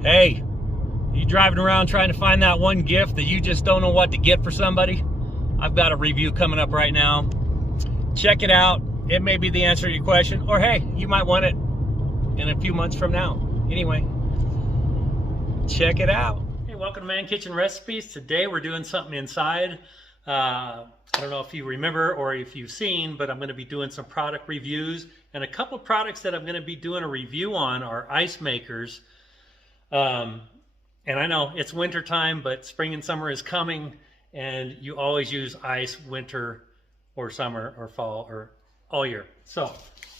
Hey, you driving around trying to find that one gift that you just don't know what to get for somebody? I've got a review coming up right now. Check it out. It may be the answer to your question, or hey, you might want it in a few months from now. Anyway, check it out. Hey, welcome to Man Kitchen Recipes. Today we're doing something inside. I don't know if you remember or if you've seen, but I'm going to be doing some product reviews, and a couple of products that I'm going to be doing a review on are ice makers. And I know it's winter time, but spring and summer is coming, and you always use ice winter or summer or fall or all year. So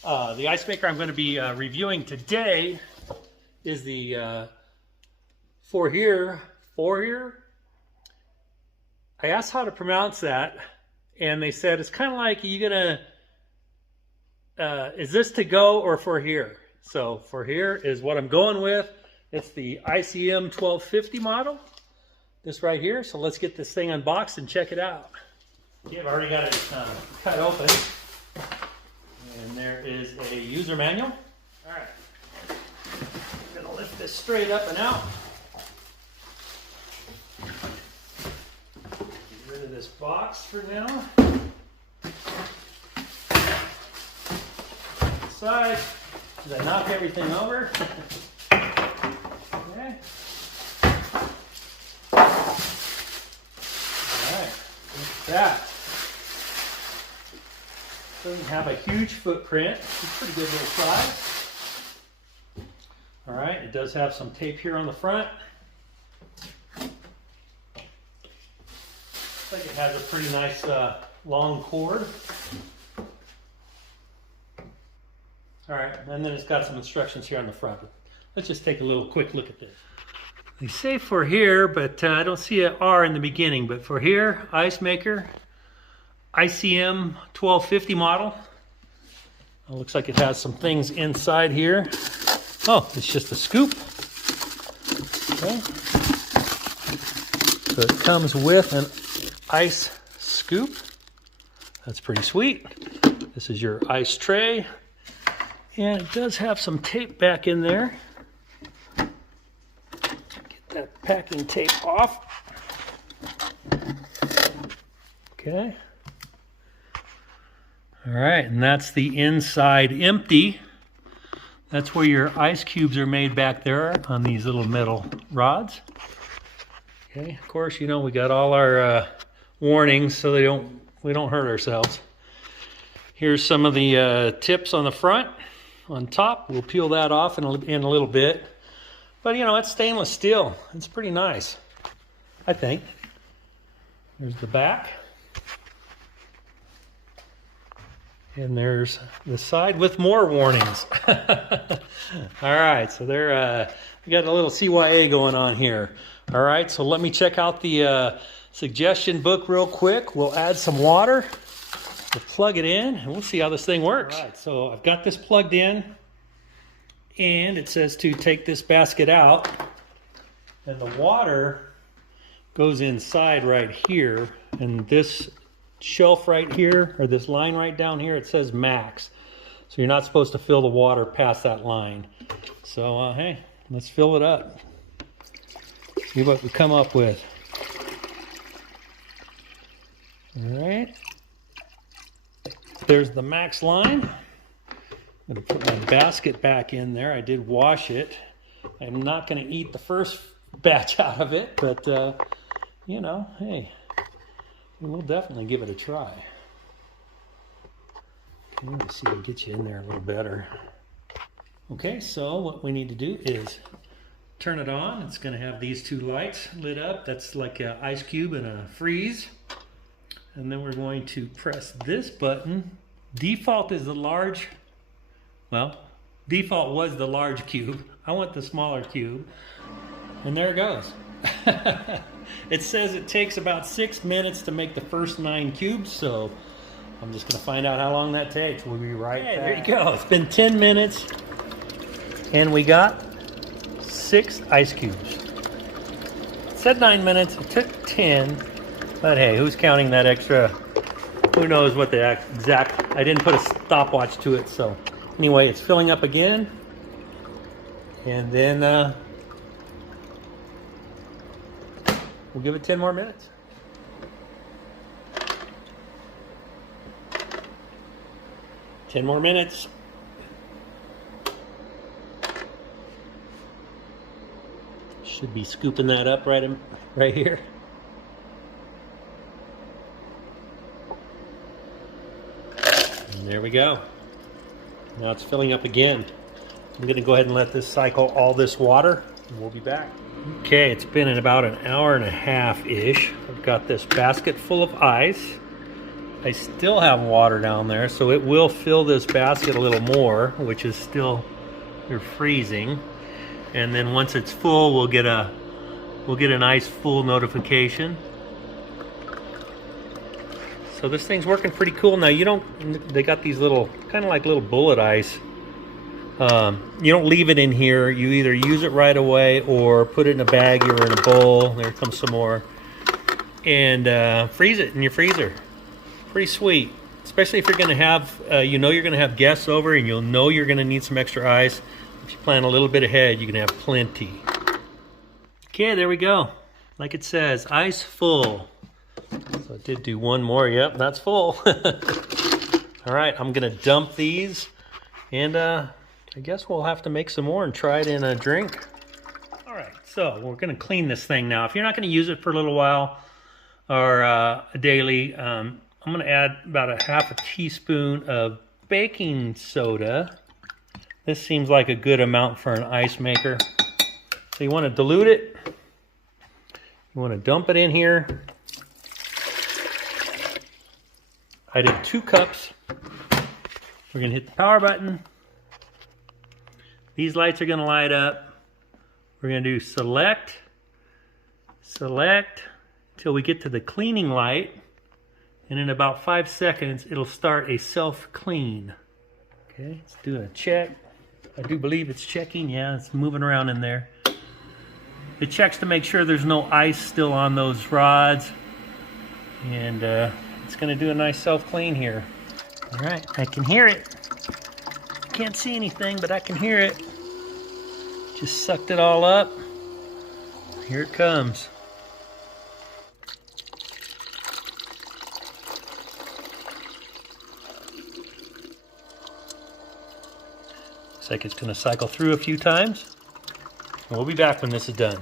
the ice maker I'm going to be reviewing today is the FOHERE. I asked how to pronounce that, and they said it's kind of like is this to go or FOHERE? So FOHERE is what I'm going with. It's the ICM1250 model, this right here. So let's get this thing unboxed and check it out. Okay, I've already got it cut open. And there is a user manual. All right, I'm gonna lift this straight up and out. Get rid of this box for now. Side, did I knock everything over? Okay. All right, look at that. Doesn't have a huge footprint. It's a pretty good little size. All right, it does have some tape here on the front. Looks like it has a pretty nice long cord. All right, and then it's got some instructions here on the front. Let's just take a little quick look at this. They say FOHERE, but I don't see an R in the beginning, but FOHERE ice maker, ICM1250 model. It looks like it has some things inside here. Oh, it's just a scoop. Okay. So it comes with an ice scoop. That's pretty sweet. This is your ice tray. And it does have some tape back in there. Get that packing tape off. Okay. All right, and that's the inside empty. That's where your ice cubes are made back there on these little metal rods. Okay, of course, you know, we got all our warnings so we don't hurt ourselves. Here's some of the tips on the front. On top, we'll peel that off in a little bit. But you know, it's stainless steel. It's pretty nice, I think. There's the back. And there's the side with more warnings. All right, so we got a little CYA going on here. All right, so let me check out the suggestion book real quick. We'll add some water. We'll plug it in and we'll see how this thing works. All right, so I've got this plugged in and it says to take this basket out, and the water goes inside right here, and this shelf right here, or this line right down here, it says max. So you're not supposed to fill the water past that line. So hey, let's fill it up. See what we come up with. All right. There's the max line. I'm going to put my basket back in there. I did wash it. I'm not going to eat the first batch out of it, but you know, hey, we'll definitely give it a try. Okay, let's see if we can get you in there a little better. Okay, so what we need to do is turn it on. It's going to have these two lights lit up. That's like an ice cube and a freeze. And then we're going to press this button. Default is the large, well, default was the large cube. I want the smaller cube. And there it goes. It says it takes about 6 minutes to make the first 9 cubes, so I'm just gonna find out how long that takes. We'll be right back. There you go. It's been 10 minutes and we got 6 ice cubes. It said 9 minutes, it took 10. But hey, who's counting that extra? Who knows what the exact, I didn't put a stopwatch to it. So anyway, it's filling up again. And then we'll give it 10 more minutes. Ten more minutes. Should be scooping that up right here. And there we go. Now it's filling up again. I'm going to go ahead and let this cycle all this water, and we'll be back. Okay, it's been about an hour and a half-ish. I've got this basket full of ice. I still have water down there, so it will fill this basket a little more, which is still, you're freezing. And then once it's full, we'll get an ice full notification. So this thing's working pretty cool. Now they got these little, kind of like little bullet ice. You don't leave it in here. You either use it right away or put it in a bag or in a bowl. There comes some more. And freeze it in your freezer. Pretty sweet, especially if you're going to have, you're going to have guests over, and you'll know you're going to need some extra ice. If you plan a little bit ahead, you can have plenty. Okay, there we go. Like it says, ice full. So I did do one more. Yep, that's full. All right, I'm going to dump these, and I guess we'll have to make some more and try it in a drink. All right, so we're going to clean this thing now. If you're not going to use it for a little while or daily, I'm going to add about a half a teaspoon of baking soda. This seems like a good amount for an ice maker. So you want to dilute it. You want to dump it in here. I did 2 cups. We're going to hit the power button. These lights are going to light up. We're going to do select till we get to the cleaning light. And in about 5 seconds, it'll start a self-clean. Okay, it's doing a check. I do believe it's checking. Yeah, it's moving around in there. It checks to make sure there's no ice still on those rods. And it's going to do a nice self-clean here. All right, I can hear it. I can't see anything, but I can hear it. Just sucked it all up. Here it comes. Like it's going to cycle through a few times. And we'll be back when this is done.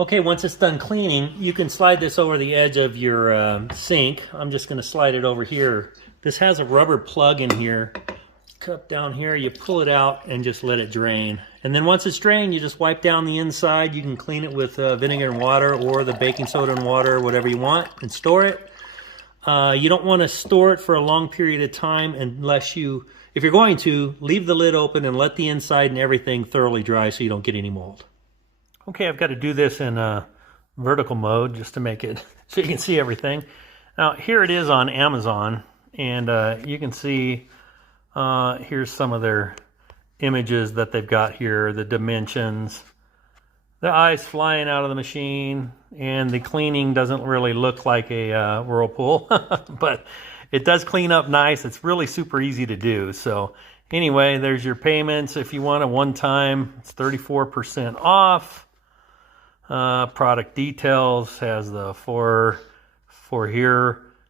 Okay, once it's done cleaning, you can slide this over the edge of your sink. I'm just going to slide it over here. This has a rubber plug in here. Cup down here, you pull it out and just let it drain. And then once it's drained, you just wipe down the inside. You can clean it with vinegar and water, or the baking soda and water, whatever you want, and store it. You don't want to store it for a long period of time unless you, if you're going to, leave the lid open and let the inside and everything thoroughly dry so you don't get any mold. Okay, I've got to do this in vertical mode just to make it so you can see everything. Now, here it is on Amazon, and you can see here's some of their images that they've got here, the dimensions, the ice flying out of the machine, and the cleaning doesn't really look like a whirlpool, but it does clean up nice. It's really super easy to do. So anyway, there's your payments. If you want a one-time, it's 34% off. Product details has the FOHERE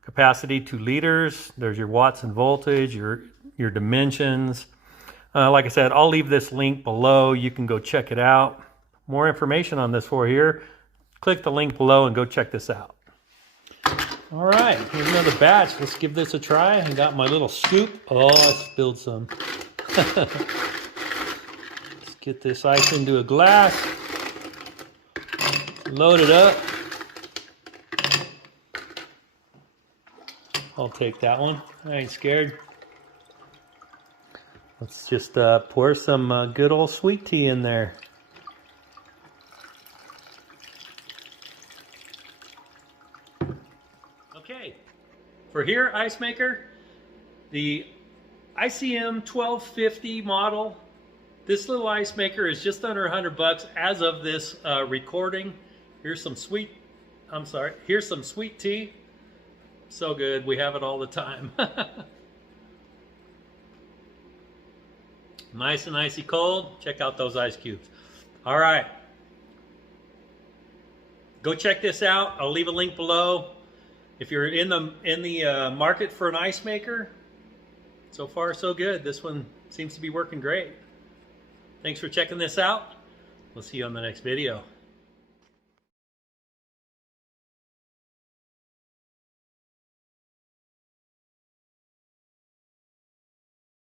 capacity, 2 liters. There's your watts and voltage, your dimensions. Like I said, I'll leave this link below. You can go check it out. More information on this FOHERE, click the link below and go check this out. All right, here's another batch. Let's give this a try. I got my little scoop. Oh, I spilled some. Let's get this ice into a glass. Load it up. I'll take that one. I ain't scared. Let's just pour some good old sweet tea in there. Okay, FOHERE ice maker, the ICM1250 model. This little ice maker is just under $100 as of this recording. Here's some sweet tea. So good, we have it all the time. Nice and icy cold. Check out those ice cubes. All right. go check this out. I'll leave a link below. If you're in the market for an ice maker, so far so good. This one seems to be working great. Thanks for checking this out. We'll see you on the next video.